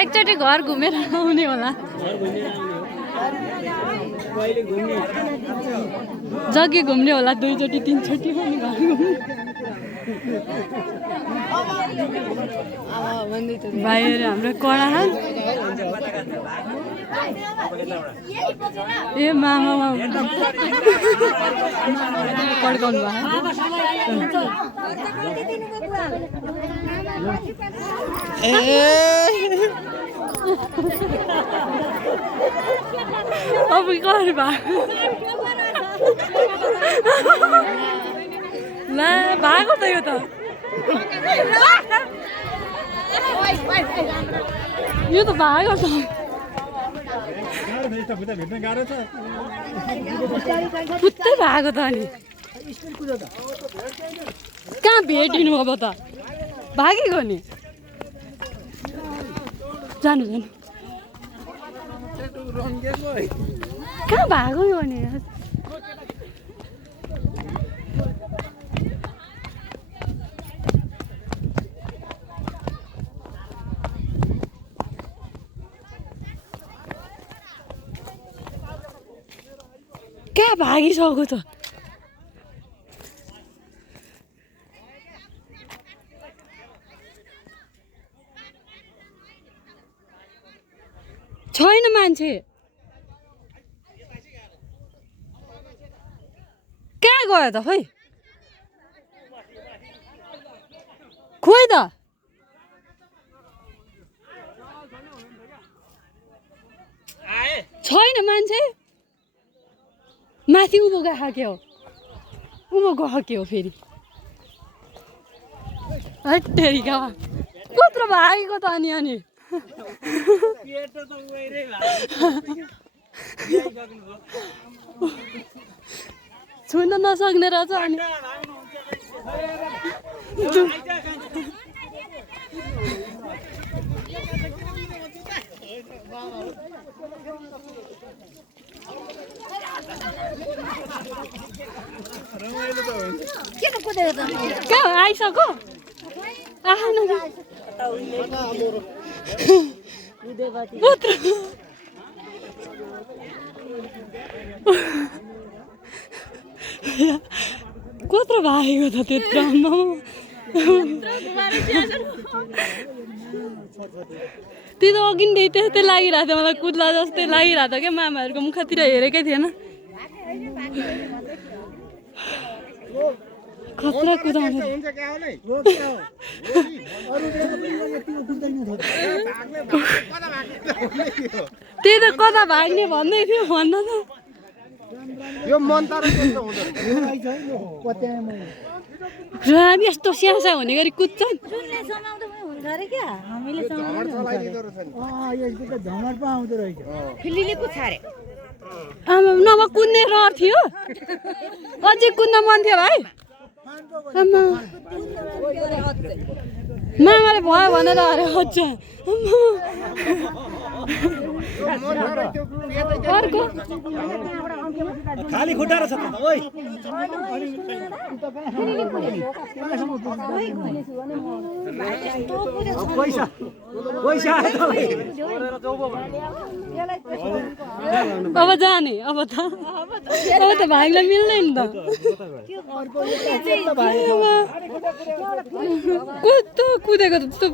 एकचोटि घर घुमेर आउने होला जग्गी घुम्ने होला दुईचोटि तीनचोटि पनि घर घुम्ने भाइहरू हाम्रो कडाहाल ए मामा पड्काउनु अब घर ला भागो त यो त भागो त पुत्तै भागो त अनि कहाँ भेटिनु अब त भागेको नि जानु जानु कहाँ भागो यो नि क्या भागिसक्यो त छैन मान्छे कहाँ गयो त खोइ खोइ त छैन मान्छे माथि उँभो गएको हो फेरि हट्टेरिका कत्रो भागेको त अनि छुन नसक्ने रहेछ अनि कहाँ आइसक्यो कत्रो भागेको त त्यत्रो त्यो त अघि त्यस्तै लागिरहेको थियो मलाई कुद्ला जस्तै लागिरहेको थियो क्या मामाहरूको मुखतिर हेरेकै थिएन खतरा कुदाउने त्यही त कता भाग्ने भन्दै थियो भन्न त यो मन त यस्तो स्यासा हुने गरी कुद्छन् आमा नभए कुद्ने रहर थियो अझै कुद्न मन थियो भाइ मामाले भयो भनेर अरे अच्छा अर्को खाली खुट्टा रहेछ ओइ पैसा पैसा अब जाने अब त भाइलाई मिल्दैन त कस्तो कुदेको त त्यस्तो